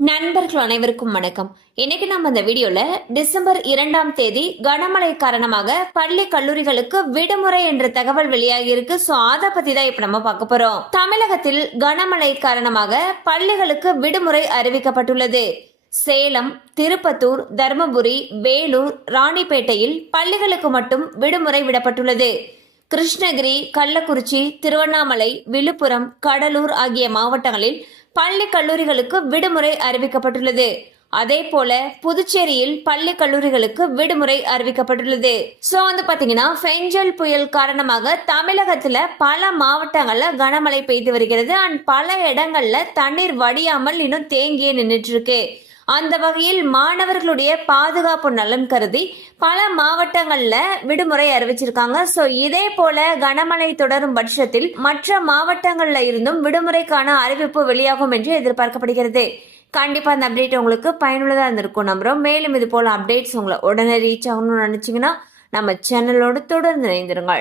நண்பர்கள் அனைவருக்கும் வணக்கம். இன்னைக்கு நம்ம இந்த வீடியோல டிசம்பர் 2ஆம் தேதி கனமழை காரணமாக பள்ளி கல்லூரிகளுக்கு விடுமுறை என்ற தகவல் வெளியாகி இருக்கு. சோ அத பத்தி தான் இப்ப நம்ம பார்க்க போறோம். தமிழகத்தில் கனமழை காரணமாக பள்ளிகளுக்கு விடுமுறை அறிவிக்கப்பட்டுள்ளது. சேலம், திருப்பத்தூர், தர்மபுரி, வேலூர், ராணிப்பேட்டையில் பள்ளிகளுக்கு மட்டும் விடுமுறை விடப்பட்டுள்ளது. கிருஷ்ணகிரி, கள்ளக்குறிச்சி, திருவண்ணாமலை, விழுப்புரம், கடலூர் ஆகிய மாவட்டங்களில் பள்ளி கல்லூரிகளுக்கு விடுமுறை அறிவிக்கப்பட்டுள்ளது. அதே போல புதுச்சேரியில் பள்ளி கல்லூரிகளுக்கு விடுமுறை அறிவிக்கப்பட்டுள்ளது. சோ பாத்தீங்கன்னா பெஞ்சல் புயல் காரணமாக தமிழகத்துல பல மாவட்டங்கள்ல கனமழை பெய்து வருகிறது. அண்ட் பல இடங்கள்ல தண்ணீர் வடியாமல் இன்னும் தேங்கியே நின்றுட்டு இருக்கு. அந்த வகையில் மாணவர்களுடைய பாதுகாப்பு நலன் கருதி பல மாவட்டங்கள்ல விடுமுறை அறிவிச்சிருக்காங்க. சோ இதே போல கனமழை தொடரும் பட்சத்தில் மற்ற மாவட்டங்கள்ல இருந்தும் விடுமுறைக்கான அறிவிப்பு வெளியாகும் என்று எதிர்பார்க்கப்படுகிறது. கண்டிப்பா அந்த அப்டேட் உங்களுக்கு பயனுள்ளதா இருந்திருக்கும் நம்புறோம். மேலும் இது போல அப்டேட்ஸ் உங்களை உடனே ரீச் ஆகணும்னு நினைச்சீங்கன்னா நம்ம சேனலோடு தொடர்ந்து இணைந்திருங்கள்.